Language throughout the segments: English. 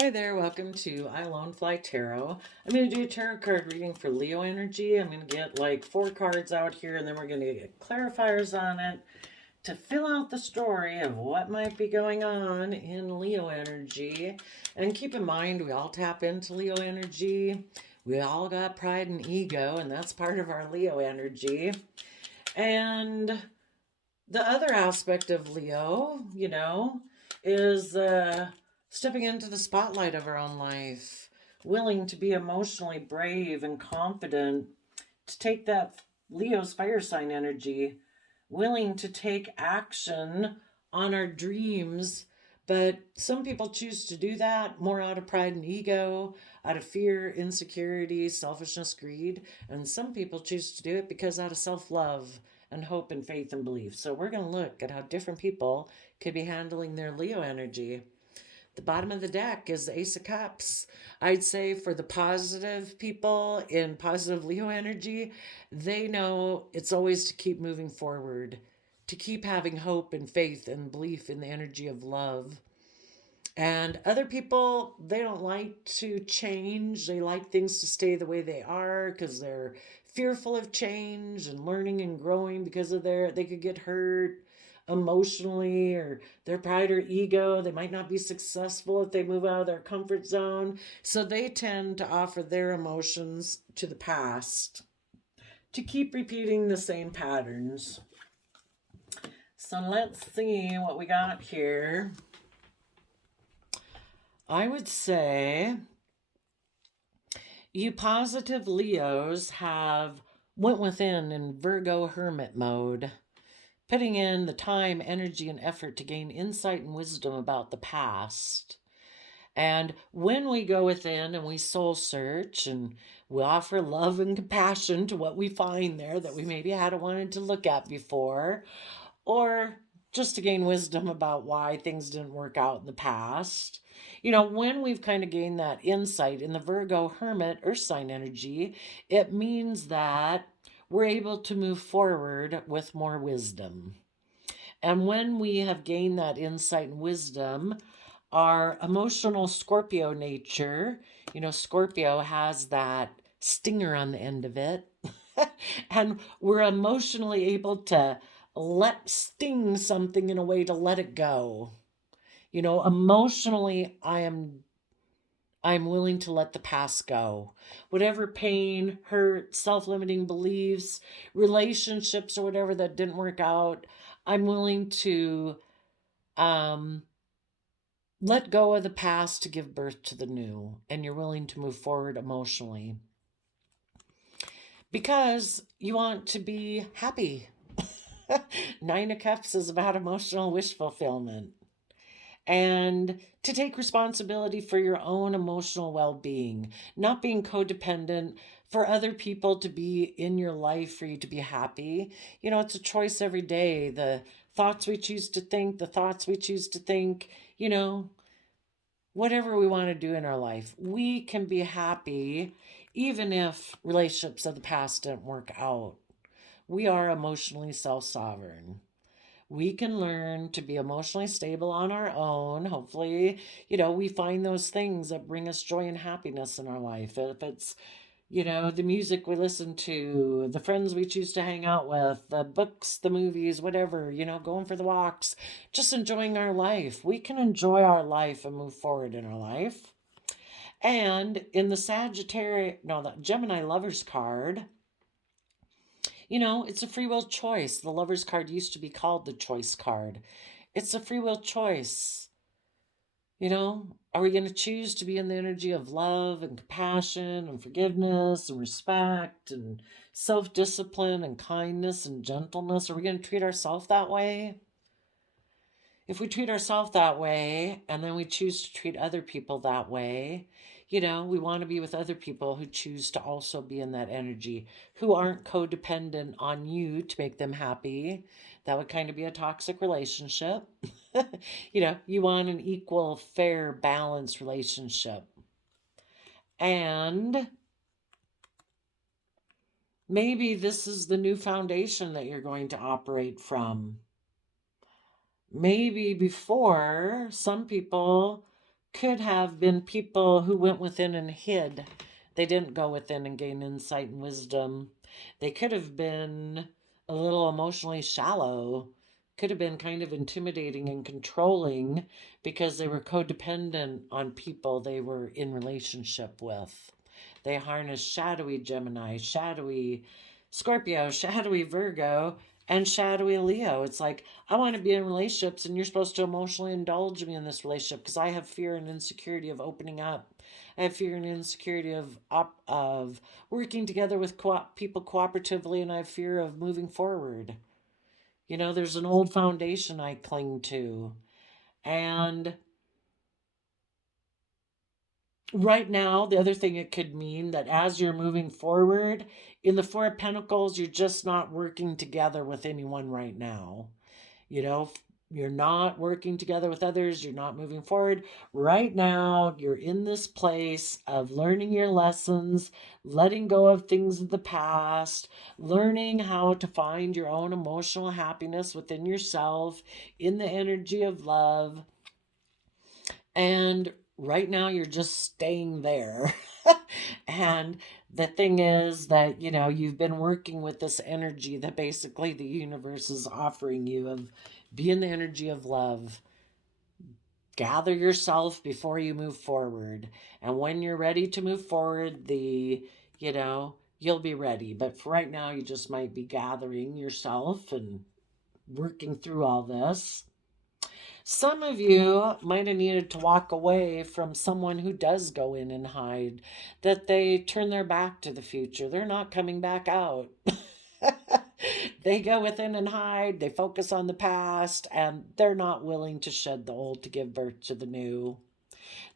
Hi there, welcome to I Lone Fly Tarot. I'm going to do a tarot card reading for Leo energy. I'm going to get like 4 cards out here and then we're going to get clarifiers on it to fill out the story of what might be going on in Leo energy. And keep in mind, we all tap into Leo energy. We all got pride and ego, and that's part of our Leo energy. And the other aspect of Leo, is stepping into the spotlight of our own life, willing to be emotionally brave and confident, to take that Leo's fire sign energy, willing to take action on our dreams. But some people choose to do that more out of pride and ego, out of fear, insecurity, selfishness, greed. And some people choose to do it because out of self love and hope and faith and belief. So we're going to look at how different people could be handling their Leo energy. The bottom of the deck is the Ace of Cups. I'd say for the positive people in positive Leo energy, they know it's always to keep moving forward, to keep having hope and faith and belief in the energy of love. And other people, they don't like to change. They like things to stay the way they are because they're fearful of change and learning and growing because of they could get hurt emotionally or their pride or ego. They might not be successful if they move out of their comfort zone. So they tend to offer their emotions to the past to keep repeating the same patterns. So let's see what we got here. I would say you positive Leos have went within in Virgo hermit mode, putting in the time, energy, and effort to gain insight and wisdom about the past. And when we go within and we soul search and we offer love and compassion to what we find there that we maybe hadn't wanted to look at before, or just to gain wisdom about why things didn't work out in the past. When we've kind of gained that insight in the Virgo hermit earth sign energy, it means that we're able to move forward with more wisdom. And when we have gained that insight and wisdom, our emotional Scorpio nature, Scorpio has that stinger on the end of it. And we're emotionally able to let sting something in a way to let it go. Emotionally, I'm willing to let the past go. Whatever pain, hurt, self-limiting beliefs, relationships or whatever that didn't work out, I'm willing to let go of the past to give birth to the new, and you're willing to move forward emotionally because you want to be happy. Nine of Cups is about emotional wish fulfillment and to take responsibility for your own emotional well-being, not being codependent for other people to be in your life for you to be happy. It's a choice every day. The thoughts we choose to think, whatever we want to do in our life, we can be happy even if relationships of the past didn't work out. We are emotionally self-sovereign. We can learn to be emotionally stable on our own. Hopefully, we find those things that bring us joy and happiness in our life. If it's, the music we listen to, the friends we choose to hang out with, the books, the movies, whatever, going for the walks, just enjoying our life. We can enjoy our life and move forward in our life. And in the Gemini lovers card, it's a free will choice. The lover's card used to be called the choice card. It's a free will choice. Are we going to choose to be in the energy of love and compassion and forgiveness and respect and self-discipline and kindness and gentleness? Are we going to treat ourselves that way? If we treat ourselves that way and then we choose to treat other people that way, we want to be with other people who choose to also be in that energy, who aren't codependent on you to make them happy. That would kind of be a toxic relationship. You want an equal, fair, balanced relationship. And maybe this is the new foundation that you're going to operate from. Maybe before, some people could have been people who went within and hid. They didn't go within and gain insight and wisdom. They could have been a little emotionally shallow, could have been kind of intimidating and controlling because they were codependent on people they were in relationship with. They harnessed shadowy Gemini, shadowy Scorpio, shadowy Virgo, and shadowy Leo. It's like, I want to be in relationships and you're supposed to emotionally indulge me in this relationship because I have fear and insecurity of opening up. I have fear and insecurity of working together with people cooperatively, and I have fear of moving forward. You know, there's an old foundation I cling to. And right now, the other thing it could mean that as you're moving forward, in the Four of Pentacles, you're just not working together with anyone right now. You know, you're not working together with others. You're not moving forward. Right now, you're in this place of learning your lessons, letting go of things of the past, learning how to find your own emotional happiness within yourself, in the energy of love. And right now, you're just staying there. And the thing is that, you know, you've been working with this energy that basically the universe is offering you of be in the energy of love. Gather yourself before you move forward. And when you're ready to move forward, you'll be ready. But for right now, you just might be gathering yourself and working through all this. Some of you might have needed to walk away from someone who does go in and hide, that they turn their back to the future. They're not coming back out. They go within and hide, they focus on the past, and they're not willing to shed the old to give birth to the new.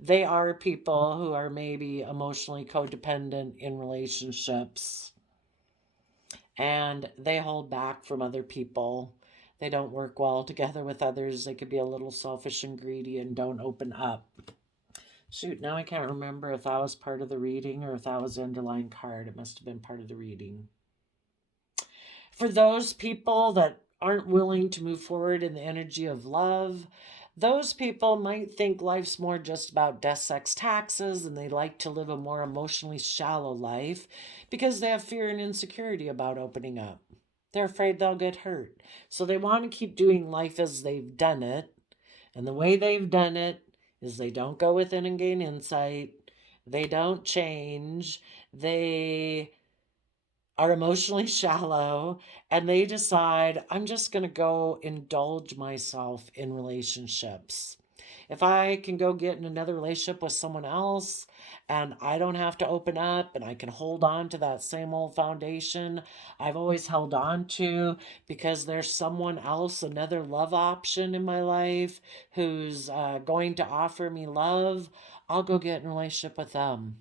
They are people who are maybe emotionally codependent in relationships, and they hold back from other people. They don't work well together with others. They could be a little selfish and greedy and don't open up. Shoot, now I can't remember if that was part of the reading or if that was the underlying card. It must have been part of the reading. For those people that aren't willing to move forward in the energy of love, those people might think life's more just about death, sex, taxes, and they like to live a more emotionally shallow life because they have fear and insecurity about opening up. They're afraid they'll get hurt. So they want to keep doing life as they've done it. And the way they've done it is they don't go within and gain insight. They don't change. They are emotionally shallow, and they decide, I'm just going to go indulge myself in relationships. If I can go get in another relationship with someone else and I don't have to open up and I can hold on to that same old foundation I've always held on to because there's someone else, another love option in my life who's going to offer me love, I'll go get in a relationship with them.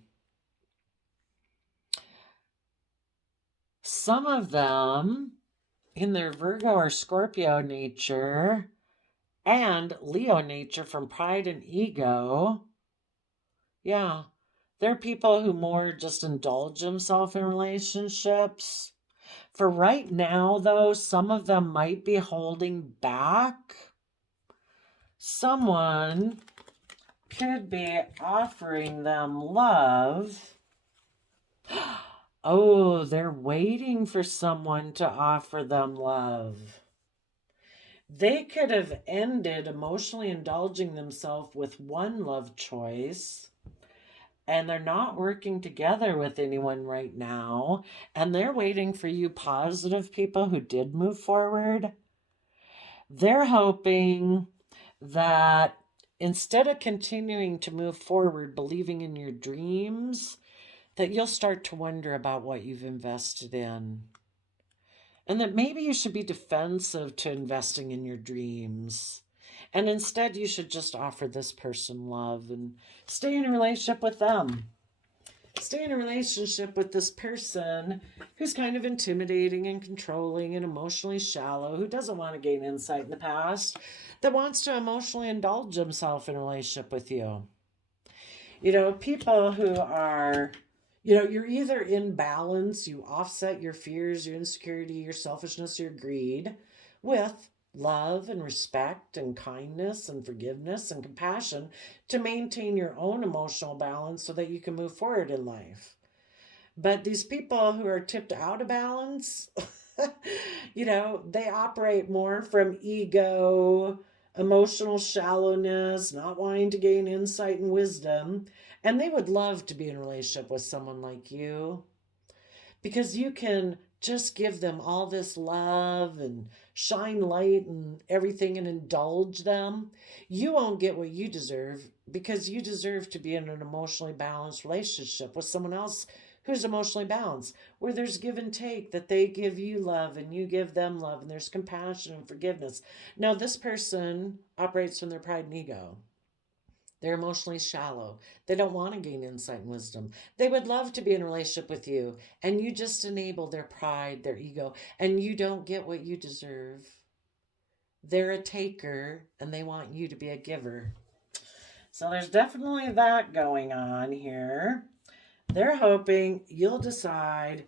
Some of them, in their Virgo or Scorpio nature and Leo nature from pride and ego, they're people who more just indulge themselves in relationships. For right now, though, some of them might be holding back. Someone could be offering them love. Oh, they're waiting for someone to offer them love. They could have ended emotionally indulging themselves with one love choice, and they're not working together with anyone right now, and they're waiting for you positive people who did move forward. They're hoping that instead of continuing to move forward, believing in your dreams, that you'll start to wonder about what you've invested in. And that maybe you should be defensive to investing in your dreams. And instead, you should just offer this person love and stay in a relationship with them. Stay in a relationship with this person who's kind of intimidating and controlling and emotionally shallow, who doesn't want to gain insight in the past, that wants to emotionally indulge himself in a relationship with you. You know, people who are... you're either in balance, you offset your fears, your insecurity, your selfishness, your greed with love and respect and kindness and forgiveness and compassion to maintain your own emotional balance so that you can move forward in life. But these people who are tipped out of balance, they operate more from ego, emotional shallowness, not wanting to gain insight and wisdom. And they would love to be in a relationship with someone like you because you can just give them all this love and shine light and everything and indulge them. You won't get what you deserve because you deserve to be in an emotionally balanced relationship with someone else who's emotionally balanced, where there's give and take, that they give you love and you give them love, and there's compassion and forgiveness. Now, this person operates from their pride and ego. They're emotionally shallow. They don't want to gain insight and wisdom. They would love to be in a relationship with you, and you just enable their pride, their ego, and you don't get what you deserve. They're a taker, and they want you to be a giver. So there's definitely that going on here. They're hoping you'll decide.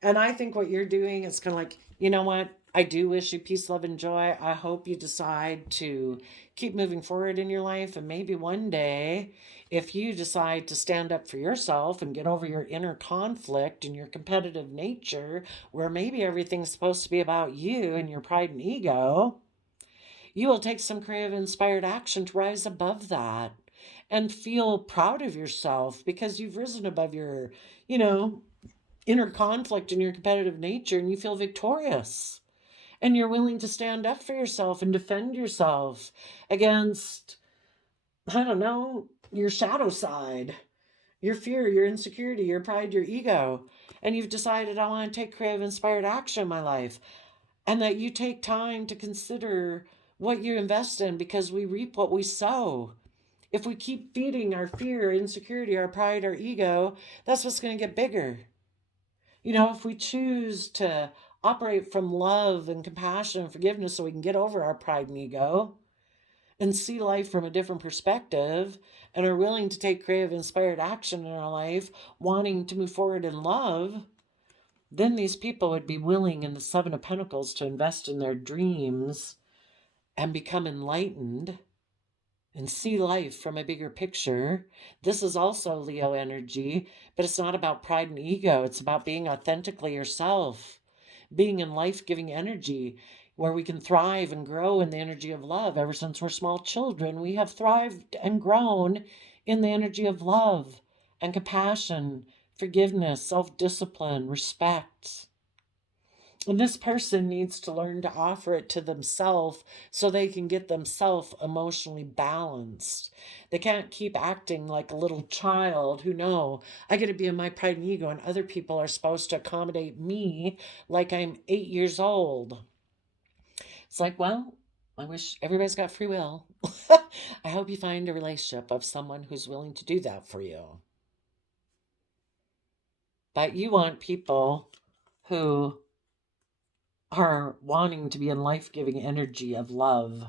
And I think what you're doing is kind of like, you know what? I do wish you peace, love, and joy. I hope you decide to keep moving forward in your life. And maybe one day, if you decide to stand up for yourself and get over your inner conflict and your competitive nature, where maybe everything's supposed to be about you and your pride and ego, you will take some creative, inspired action to rise above that and feel proud of yourself because you've risen above your, inner conflict and your competitive nature, and you feel victorious. And you're willing to stand up for yourself and defend yourself against, I don't know, your shadow side, your fear, your insecurity, your pride, your ego. And you've decided, I want to take creative, inspired action in my life. And that you take time to consider what you invest in, because we reap what we sow. If we keep feeding our fear, insecurity, our pride, our ego, that's what's going to get bigger. If we choose to operate from love and compassion and forgiveness so we can get over our pride and ego and see life from a different perspective, and are willing to take creative, inspired action in our life, wanting to move forward in love, then these people would be willing in the Seven of Pentacles to invest in their dreams and become enlightened and see life from a bigger picture. This is also Leo energy, but it's not about pride and ego. It's about being authentically yourself, being in life-giving energy where we can thrive and grow in the energy of love. Ever since we're small children, we have thrived and grown in the energy of love and compassion, forgiveness, self-discipline, respect. And this person needs to learn to offer it to themselves so they can get themselves emotionally balanced. They can't keep acting like a little child who I got to be in my pride and ego, and other people are supposed to accommodate me like I'm 8 years old. It's like, well, I wish everybody's got free will. I hope you find a relationship of someone who's willing to do that for you. But you want people who are wanting to be in life-giving energy of love.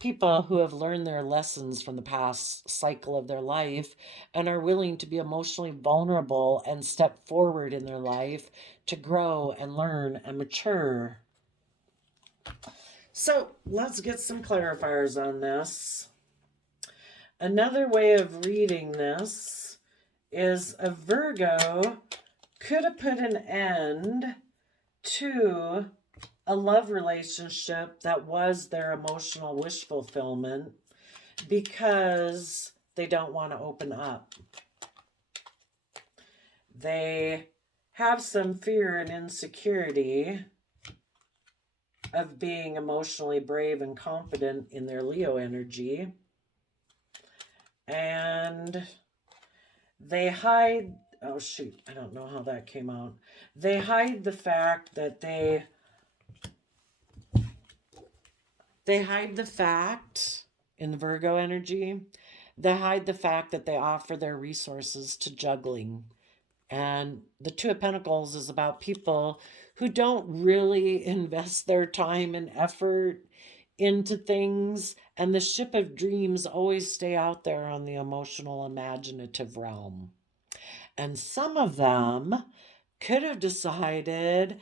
People who have learned their lessons from the past cycle of their life and are willing to be emotionally vulnerable and step forward in their life to grow and learn and mature. So let's get some clarifiers on this. Another way of reading this is a Virgo could have put an end to a love relationship that was their emotional wish fulfillment because they don't want to open up. They have some fear and insecurity of being emotionally brave and confident in their Leo energy. And they hide, oh shoot, I don't know how that came out. They hide the fact that they hide the fact in the Virgo energy. They hide the fact that they offer their resources to juggling. And the Two of Pentacles is about people who don't really invest their time and effort into things. And the Ship of Dreams always stay out there on the emotional, imaginative realm. And some of them could have decided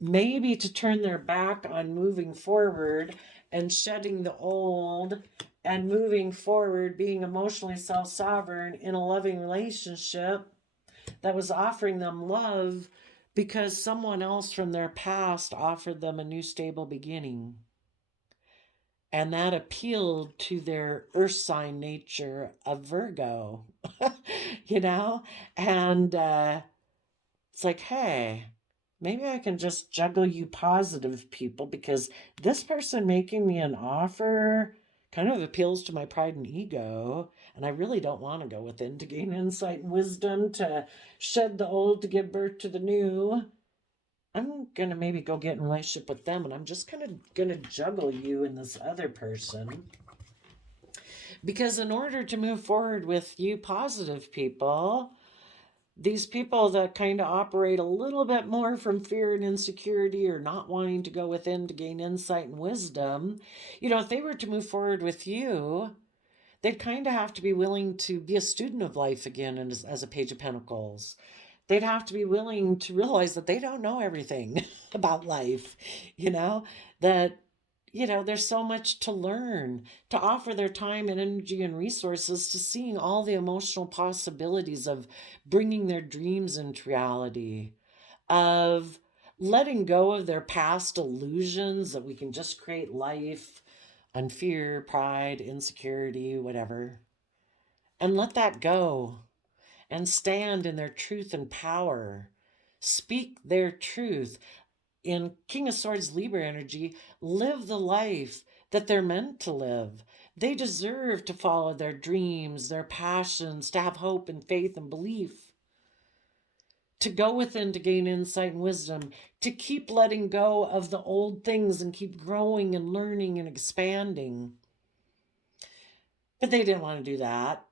maybe to turn their back on moving forward and shedding the old and moving forward, being emotionally self-sovereign in a loving relationship that was offering them love because someone else from their past offered them a new stable beginning. And that appealed to their earth sign nature of Virgo, you know? And it's like, hey, maybe I can just juggle you positive people because this person making me an offer kind of appeals to my pride and ego. And I really don't want to go within to gain insight and wisdom, to shed the old, to give birth to the new. I'm going to maybe go get in a relationship with them, and I'm just kind of going to juggle you and this other person. Because in order to move forward with you positive people, these people that kind of operate a little bit more from fear and insecurity or not wanting to go within to gain insight and wisdom, if they were to move forward with you, they'd kind of have to be willing to be a student of life again as a Page of Pentacles. They'd have to be willing to realize that they don't know everything about life, that, there's so much to learn, to offer their time and energy and resources to seeing all the emotional possibilities of bringing their dreams into reality, of letting go of their past illusions that we can just create life on fear, pride, insecurity, whatever, and let that go and stand in their truth and power. Speak their truth. In King of Swords Libra energy, live the life that they're meant to live. They deserve to follow their dreams, their passions, to have hope and faith and belief, to go within to gain insight and wisdom, to keep letting go of the old things and keep growing and learning and expanding. But they didn't want to do that.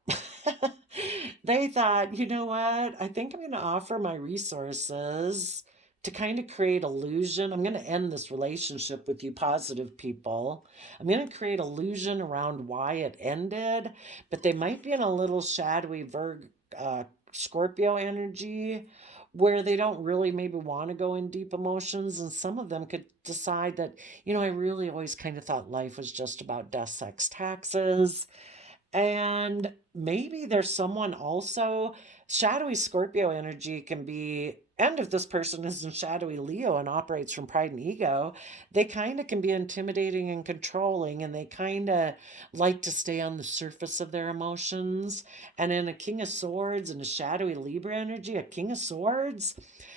They thought, you know what? I think I'm going to offer my resources to kind of create illusion. I'm going to end this relationship with you positive people. I'm going to create illusion around why it ended, but they might be in a little shadowy Scorpio energy where they don't really maybe want to go in deep emotions. And some of them could decide that, I really always kind of thought life was just about death, sex, taxes. And maybe there's someone also, shadowy Scorpio energy can be, and if this person is in shadowy Leo and operates from pride and ego, they kind of can be intimidating and controlling, and they kind of like to stay on the surface of their emotions. And in a King of Swords and a shadowy Libra energy, a King of Swords,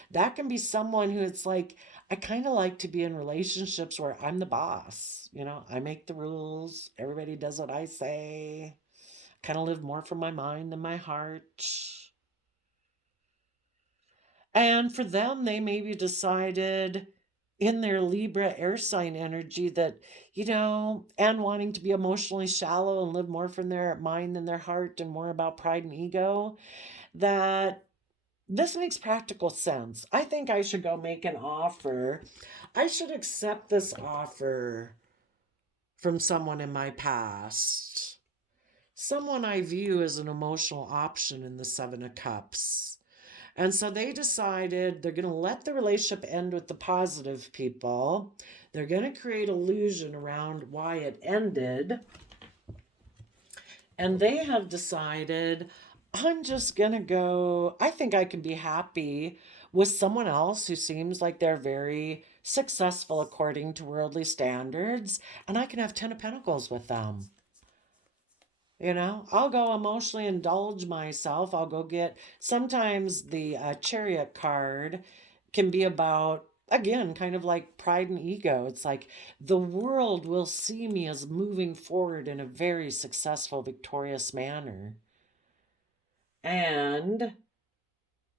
that can be someone who it's like, I kind of like to be in relationships where I'm the boss. I make the rules. Everybody does what I say. Kind of live more from my mind than my heart. And for them, they maybe decided in their Libra air sign energy that, and wanting to be emotionally shallow and live more from their mind than their heart and more about pride and ego, that this makes practical sense. I think I should go make an offer. I should accept this offer from someone in my past. Someone I view as an emotional option in the Seven of Cups. And so they decided they're going to let the relationship end with the positive people. They're going to create illusion around why it ended. And they have decided, I'm just going to go, I think I can be happy with someone else who seems like they're very successful according to worldly standards, and I can have 10 of Pentacles with them. I'll go emotionally indulge myself. I'll go get, sometimes the Chariot card can be about, again, kind of like pride and ego. It's like the world will see me as moving forward in a very successful, victorious manner. And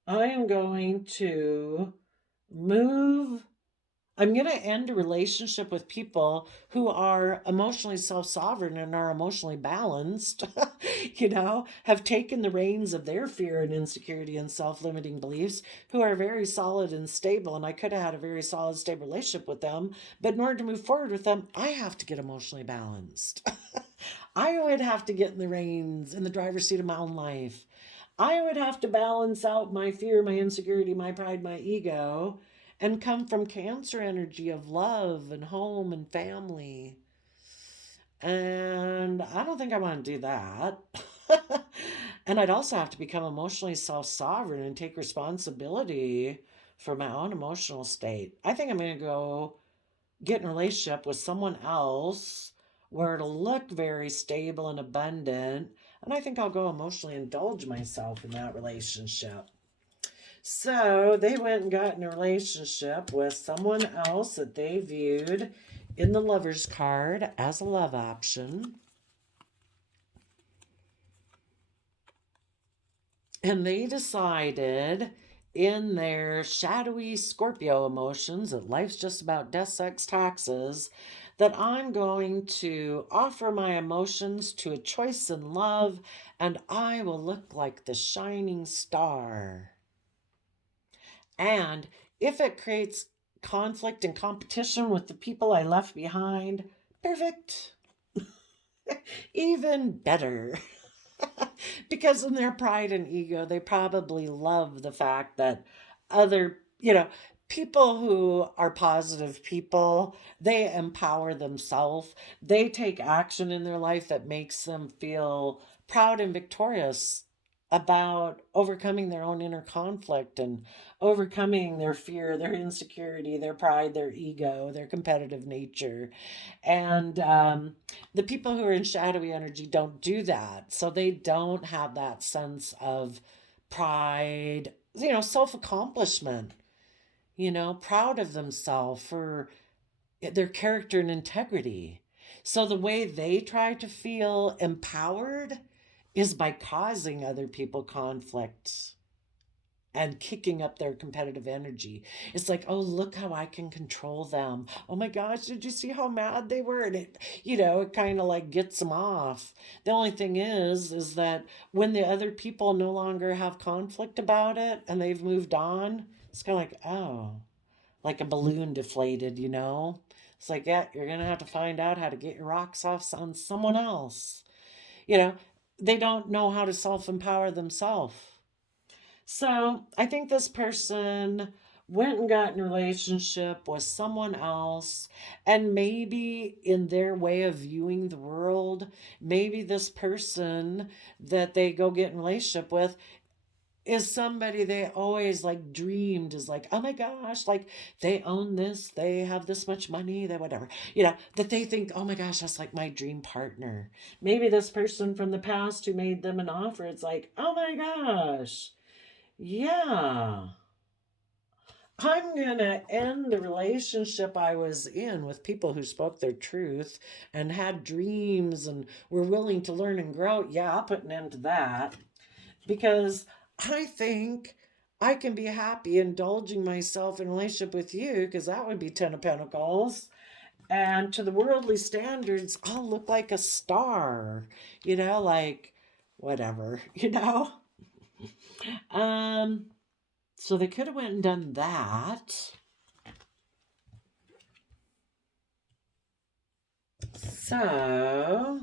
I am going to I'm going to end a relationship with people who are emotionally self-sovereign and are emotionally balanced, have taken the reins of their fear and insecurity and self-limiting beliefs, who are very solid and stable. And I could have had a very solid, stable relationship with them. But in order to move forward with them, I have to get emotionally balanced. I would have to get in the reins, in the driver's seat of my own life. I would have to balance out my fear, my insecurity, my pride, my ego, and come from Cancer energy of love and home and family. And I don't think I want to do that. And I'd also have to become emotionally self sovereign and take responsibility for my own emotional state. I think I'm going to go get in a relationship with someone else where it'll look very stable and abundant. And I think I'll go emotionally indulge myself in that relationship. So they went and got in a relationship with someone else that they viewed in the lover's card as a love option. And they decided in their shadowy Scorpio emotions that life's just about death, sex, taxes, that I'm going to offer my emotions to a choice in love, and I will look like the shining star. And if it creates conflict and competition with the people I left behind, perfect. Even better. Because in their pride and ego, they probably love the fact that other, people who are positive people, they empower themselves. They take action in their life that makes them feel proud and victorious about overcoming their own inner conflict and overcoming their fear, their insecurity, their pride, their ego, their competitive nature. And the people who are in shadowy energy don't do that. So they don't have that sense of pride, self accomplishment, proud of themselves for their character and integrity. So the way they try to feel empowered is by causing other people conflict and kicking up their competitive energy. It's like, oh, look how I can control them. Oh my gosh, did you see how mad they were? And it kind of like gets them off. The only thing is that when the other people no longer have conflict about it and they've moved on, it's kind of like, oh, like a balloon deflated, It's like, yeah, you're going to have to find out how to get your rocks off on someone else. They don't know how to self empower themselves. So I think this person went and got in a relationship with someone else, and maybe in their way of viewing the world, maybe this person that they go get in a relationship with is somebody they always like dreamed is like, oh my gosh, like they own this, they have this much money, they whatever, that they think, oh my gosh, that's like my dream partner. Maybe this person from the past who made them an offer, it's like, oh my gosh, yeah, I'm going to end the relationship I was in with people who spoke their truth and had dreams and were willing to learn and grow. Yeah, I'll put an end to that because I think I can be happy indulging myself in a relationship with you because that would be 10 of Pentacles. And to the worldly standards, I'll look like a star, like whatever, So they could have went and done that. So,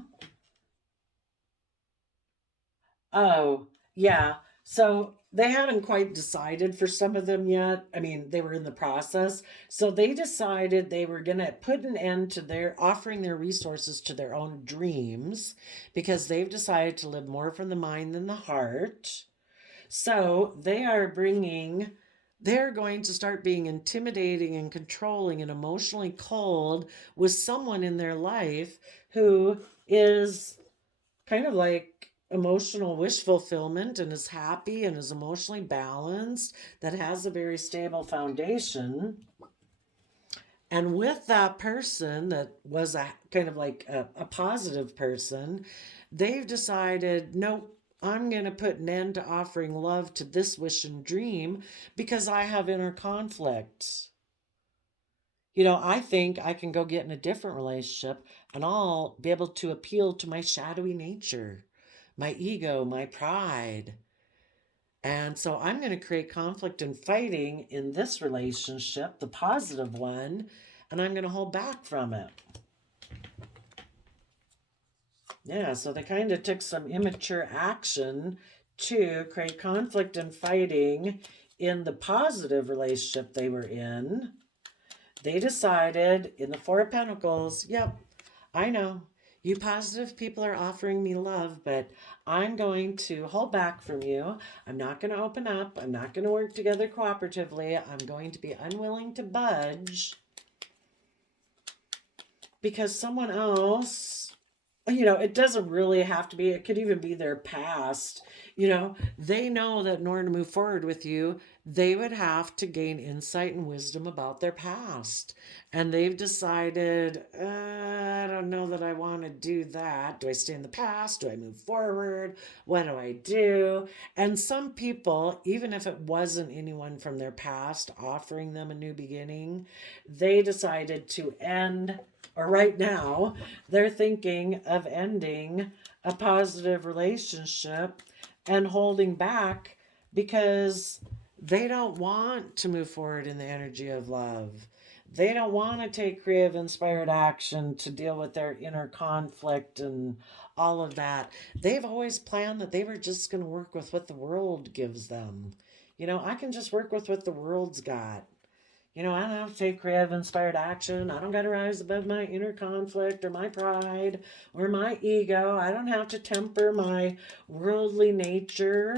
oh, yeah. So they hadn't quite decided for some of them yet. I mean, they were in the process. So they decided they were going to put an end to their offering their resources to their own dreams because they've decided to live more from the mind than the heart. So they're going to start being intimidating and controlling and emotionally cold with someone in their life who is kind of like emotional wish fulfillment and is happy and is emotionally balanced, that has a very stable foundation. And with that person that was a kind of like a positive person, they've decided, nope, I'm going to put an end to offering love to this wish and dream because I have inner conflict. I think I can go get in a different relationship and I'll be able to appeal to my shadowy nature, my ego, my pride. And so I'm going to create conflict and fighting in this relationship, the positive one, and I'm going to hold back from it. Yeah, so they kind of took some immature action to create conflict and fighting in the positive relationship they were in, they decided in the Four of Pentacles, yep, I know you positive people are offering me love, but I'm going to hold back from you. I'm not going to open up. I'm not going to work together cooperatively. I'm going to be unwilling to budge because someone else, it doesn't really have to be, it could even be their past. They know that in order to move forward with you, they would have to gain insight and wisdom about their past. And they've decided, I don't know that I want to do that. Do I stay in the past? Do I move forward? What do I do? And some people, even if it wasn't anyone from their past offering them a new beginning, they decided to end, or right now, they're thinking of ending a positive relationship and holding back because they don't want to move forward in the energy of love. They don't want to take creative, inspired action to deal with their inner conflict and all of that. They've always planned that they were just going to work with what the world gives them. I can just work with what the world's got. I don't have to take creative, inspired action. I don't got to rise above my inner conflict or my pride or my ego. I don't have to temper my worldly nature.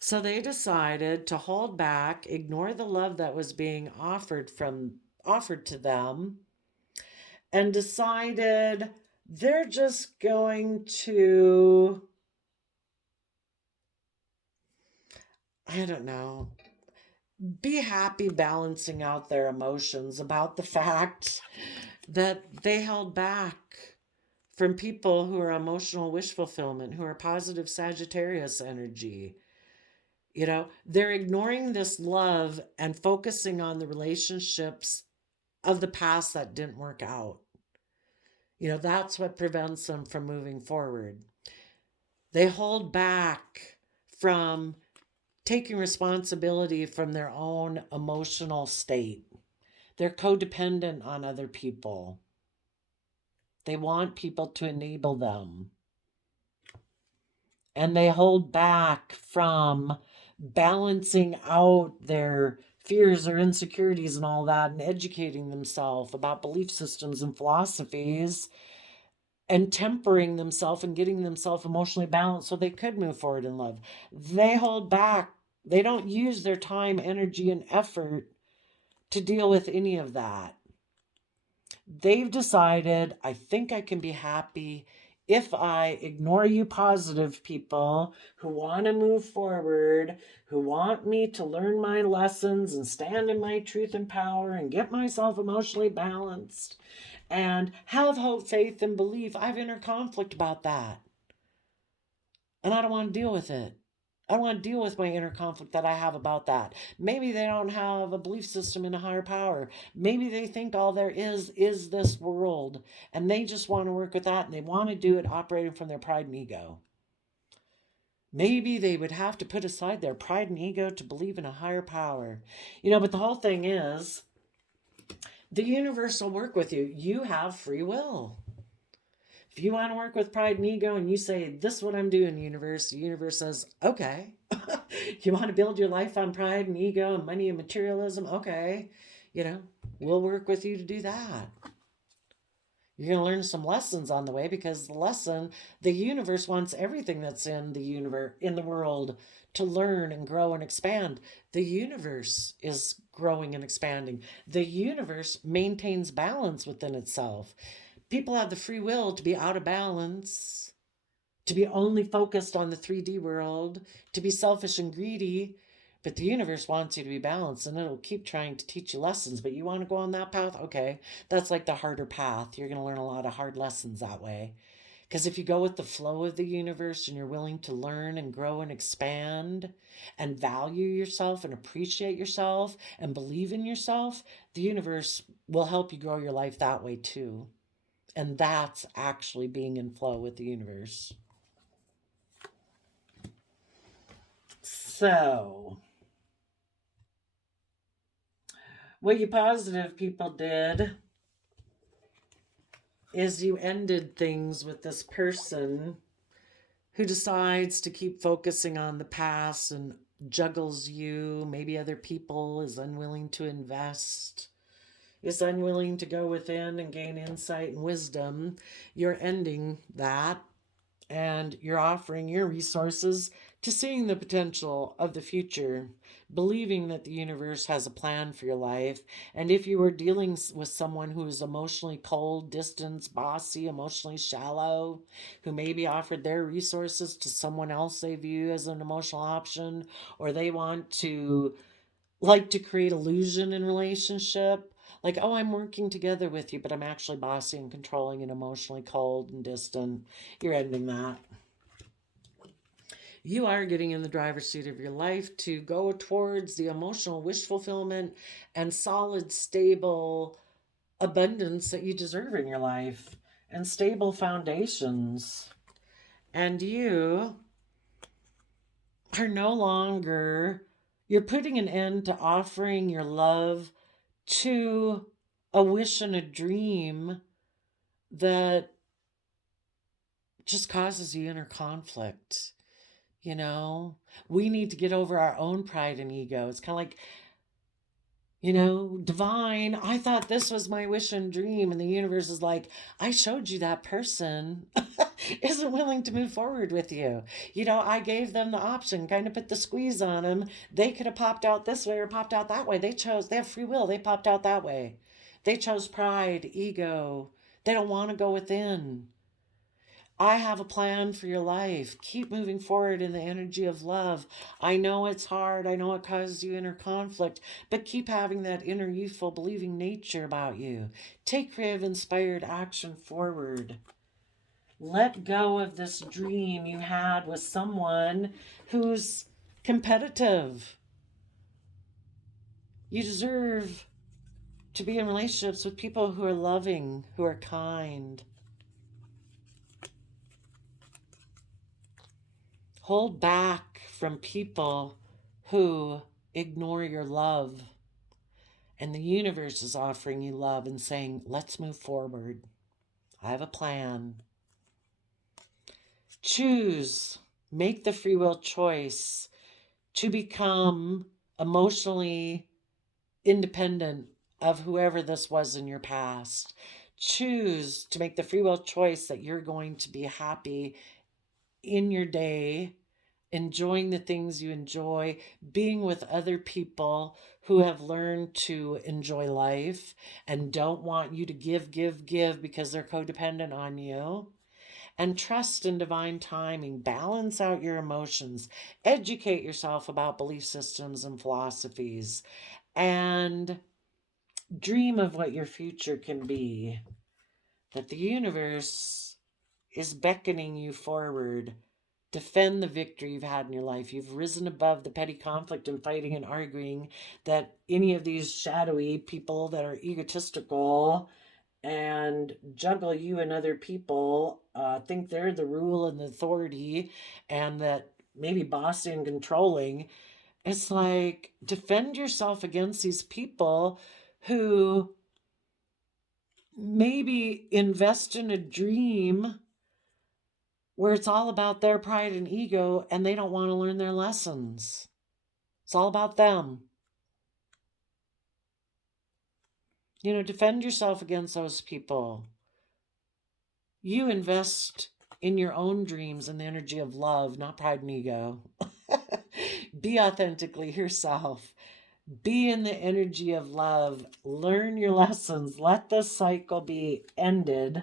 So they decided to hold back, ignore the love that was being offered to them, and decided they're just going to, I don't know, be happy balancing out their emotions about the fact that they held back from people who are emotional wish fulfillment, who are positive Sagittarius energy. They're ignoring this love and focusing on the relationships of the past that didn't work out. That's what prevents them from moving forward. They hold back from taking responsibility from their own emotional state. They're codependent on other people. They want people to enable them. And they hold back from balancing out their fears or insecurities and all that and educating themselves about belief systems and philosophies and tempering themselves and getting themselves emotionally balanced so they could move forward in love. They hold back. They don't use their time, energy, and effort to deal with any of that. They've decided, I think I can be happy if I ignore you positive people who want to move forward, who want me to learn my lessons and stand in my truth and power and get myself emotionally balanced and have hope, faith, and belief. I have inner conflict about that. And I don't want to deal with it. I don't want to deal with my inner conflict that I have about that. Maybe they don't have a belief system in a higher power. Maybe they think all there is this world, and they just want to work with that, and they want to do it operating from their pride and ego. Maybe they would have to put aside their pride and ego to believe in a higher power. But the whole thing is, the universe will work with you. You have free will. If you want to work with pride and ego and you say, this is what I'm doing, universe, the universe says, okay. You want to build your life on pride and ego and money and materialism? Okay. We'll work with you to do that. You're going to learn some lessons on the way because the universe wants everything that's in the world to learn and grow and expand. The universe is growing and expanding. The universe maintains balance within itself. People have the free will to be out of balance, to be only focused on the 3D world, to be selfish and greedy, but the universe wants you to be balanced, and it'll keep trying to teach you lessons. But you want to go on that path? Okay, that's like the harder path. You're going to learn a lot of hard lessons that way. Because if you go with the flow of the universe and you're willing to learn and grow and expand and value yourself and appreciate yourself and believe in yourself, the universe will help you grow your life that way too. And that's actually being in flow with the universe. So, what you positive people did is you ended things with this person who decides to keep focusing on the past and juggles you, maybe other people, is unwilling to invest, is unwilling to go within and gain insight and wisdom, you're ending that and you're offering your resources to seeing the potential of the future, believing that the universe has a plan for your life. And if you are dealing with someone who is emotionally cold, distant, bossy, emotionally shallow, who maybe offered their resources to someone else they view as an emotional option, or they want to like to create illusion in relationship, like, oh, I'm working together with you, but I'm actually bossy and controlling and emotionally cold and distant, you're ending that. You are getting in the driver's seat of your life to go towards the emotional wish fulfillment and solid, stable abundance that you deserve in your life and stable foundations. And you are no longer, you're putting an end to offering your love to a wish and a dream that just causes you inner conflict. You know, we need to get over our own pride and ego. It's kind of like, divine, I thought this was my wish and dream. And the universe is like, I showed you that person isn't willing to move forward with you. I gave them the option, kind of put the squeeze on them. They could have popped out this way or popped out that way. They have free will. They popped out that way. They chose pride, ego. They don't want to go within. I have a plan for your life. Keep moving forward in the energy of love. I know it's hard. I know it causes you inner conflict, but keep having that inner youthful believing nature about you. Take creative, inspired action forward. Let go of this dream you had with someone who's competitive. You deserve to be in relationships with people who are loving, who are kind. Hold back from people who ignore your love. And the universe is offering you love and saying, let's move forward. I have a plan. Choose, make the free will choice to become emotionally independent of whoever this was in your past. Choose to make the free will choice that you're going to be happy in your day, enjoying the things you enjoy, being with other people who have learned to enjoy life and don't want you to give because they're codependent on you. And trust in divine timing. Balance out your emotions. Educate yourself about belief systems and philosophies. And dream of what your future can be. That the universe is beckoning you forward. Defend the victory you've had in your life. You've risen above the petty conflict and fighting and arguing that any of these shadowy people that are egotistical and juggle you and other people, think they're the rule and the authority, and that maybe bossy and controlling. It's like, defend yourself against these people who maybe invest in a dream where it's all about their pride and ego and they don't want to learn their lessons. It's all about them. Defend yourself against those people. You invest in your own dreams and the energy of love, not pride and ego. Be authentically yourself. Be in the energy of love. Learn your lessons. Let this cycle be ended.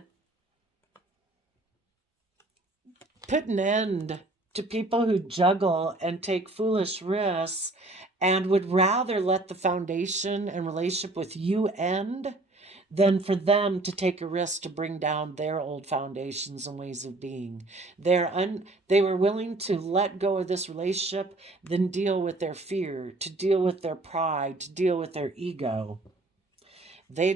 Put an end to people who juggle and take foolish risks and would rather let the foundation and relationship with you end than for them to take a risk to bring down their old foundations and ways of being. They were willing to let go of this relationship than deal with their fear, to deal with their pride, to deal with their ego. They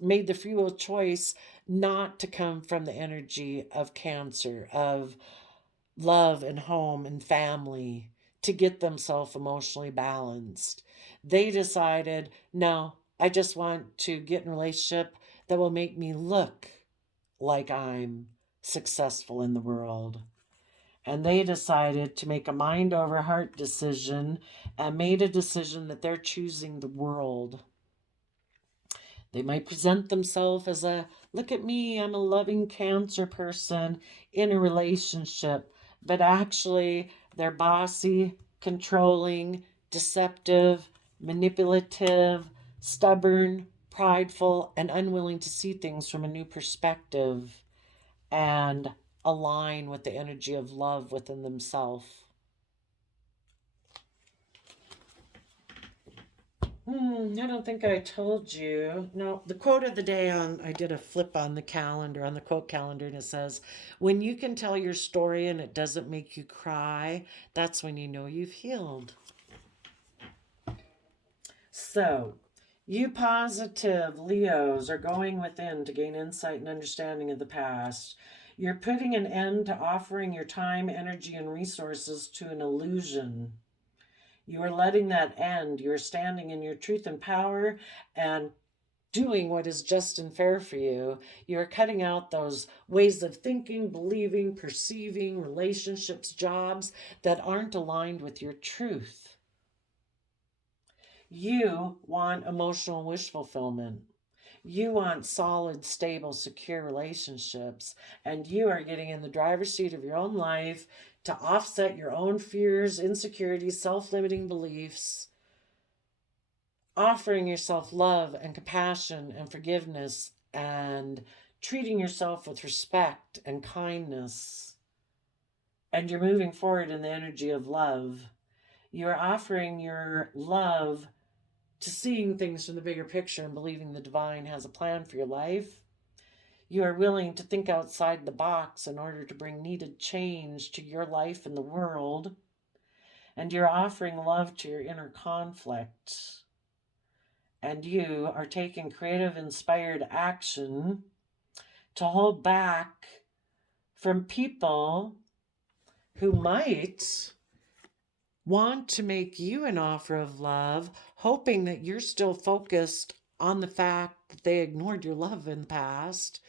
made the free will choice not to come from the energy of Cancer, of love and home and family, to get themselves emotionally balanced. They decided, no, I just want to get in a relationship that will make me look like I'm successful in the world. And they decided to make a mind over heart decision and made a decision that they're choosing the world. They might present themselves as a, look at me, I'm a loving Cancer person in a relationship, but actually they're bossy, controlling, deceptive, manipulative, stubborn, prideful, and unwilling to see things from a new perspective and align with the energy of love within themselves. I don't think I told you. No, the quote of the day I did a flip on the calendar, on the quote calendar, and it says, when you can tell your story and it doesn't make you cry, that's when you know you've healed. So, you positive Leos are going within to gain insight and understanding of the past. You're putting an end to offering your time, energy, and resources to an illusion. You are letting that end. You are standing in your truth and power and doing what is just and fair for you. You are cutting out those ways of thinking, believing, perceiving, relationships, jobs that aren't aligned with your truth. You want emotional wish fulfillment. You want solid, stable, secure relationships, and you are getting in the driver's seat of your own life to offset your own fears, insecurities, self-limiting beliefs, offering yourself love and compassion and forgiveness and treating yourself with respect and kindness. And you're moving forward in the energy of love. You're offering your love to seeing things from the bigger picture and believing the divine has a plan for your life. You are willing to think outside the box in order to bring needed change to your life and the world. And you're offering love to your inner conflict. And you are taking creative, inspired action to hold back from people who might want to make you an offer of love, hoping that you're still focused on the fact that they ignored your love in the past,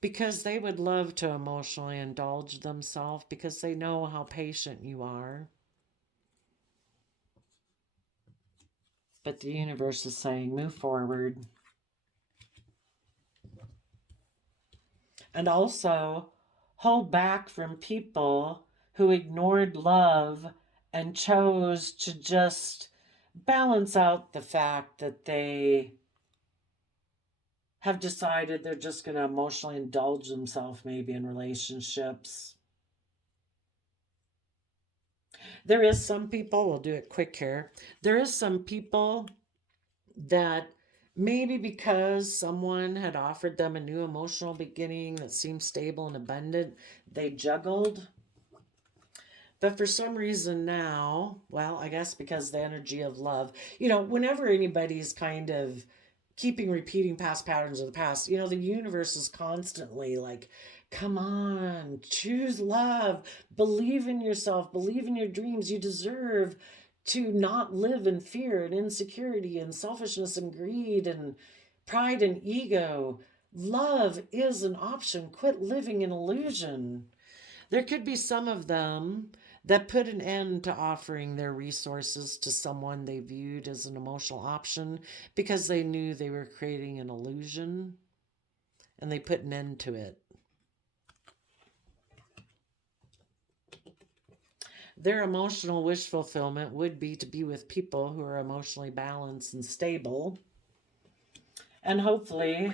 because they would love to emotionally indulge themselves because they know how patient you are. But the universe is saying, move forward. And also, hold back from people who ignored love and chose to just balance out the fact that they have decided they're just going to emotionally indulge themselves maybe in relationships. There is some people, we'll do it quick here. There is some people that maybe because someone had offered them a new emotional beginning that seemed stable and abundant, they juggled. But for some reason now, well, I guess because the energy of love, whenever anybody's kind of keeping repeating past patterns of the past, the universe is constantly like, come on, choose love, believe in yourself, believe in your dreams. You deserve to not live in fear and insecurity and selfishness and greed and pride and ego. Love is an option. Quit living in illusion. There could be some of them that put an end to offering their resources to someone they viewed as an emotional option because they knew they were creating an illusion, and they put an end to it. Their emotional wish fulfillment would be to be with people who are emotionally balanced and stable. And hopefully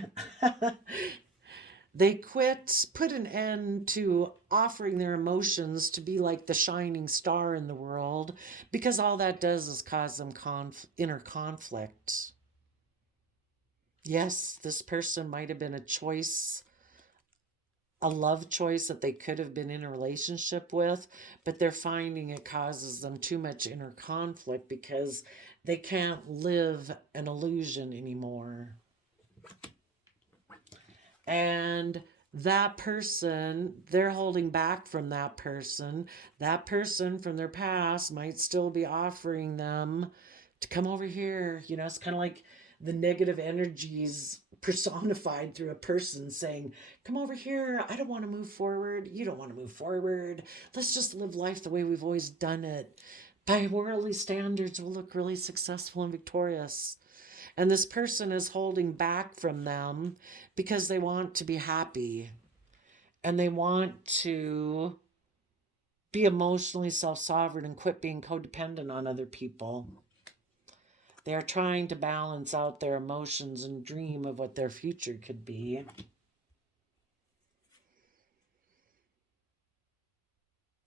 they put an end to offering their emotions to be like the shining star in the world, because all that does is cause them inner conflict. Yes, this person might have been a love choice that they could have been in a relationship with, but they're finding it causes them too much inner conflict because they can't live an illusion anymore. And that person, they're holding back from that person. That person from their past might still be offering them to come over here. It's kind of like the negative energies personified through a person saying, come over here, I don't want to move forward, you don't want to move forward, let's just live life the way we've always done it. By worldly standards, we'll look really successful and victorious. And this person is holding back from them because they want to be happy and they want to be emotionally self-sovereign and quit being codependent on other people. They are trying to balance out their emotions and dream of what their future could be.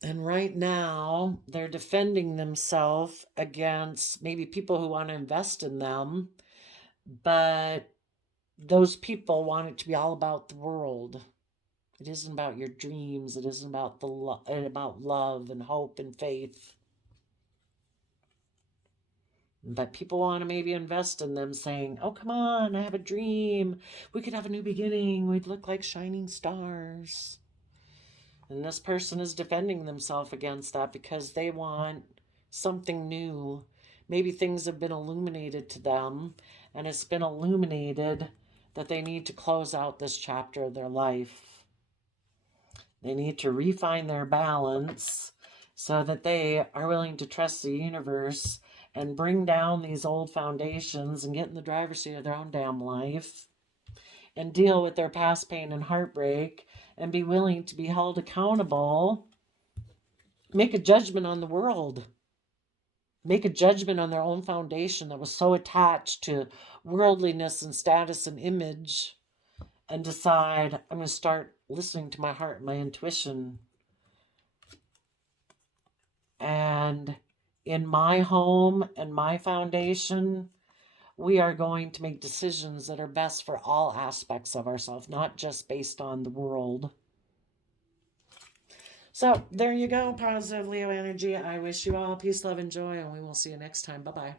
And right now, they're defending themselves against maybe people who want to invest in them, but those people want it to be all about the world. It isn't about your dreams. It isn't about about love and hope and faith. But people want to maybe invest in them, saying, oh, come on, I have a dream. We could have a new beginning. We'd look like shining stars. And this person is defending themselves against that because they want something new. Maybe things have been illuminated to them, and it's been illuminated that they need to close out this chapter of their life. They need to refine their balance so that they are willing to trust the universe and bring down these old foundations and get in the driver's seat of their own damn life and deal with their past pain and heartbreak and be willing to be held accountable, make a judgment on the world, make a judgment on their own foundation that was so attached to worldliness and status and image, and decide, I'm going to start listening to my heart and my intuition. And in my home and my foundation, we are going to make decisions that are best for all aspects of ourselves, not just based on the world. So there you go, positive Leo energy. I wish you all peace, love, and joy, and we will see you next time. Bye-bye.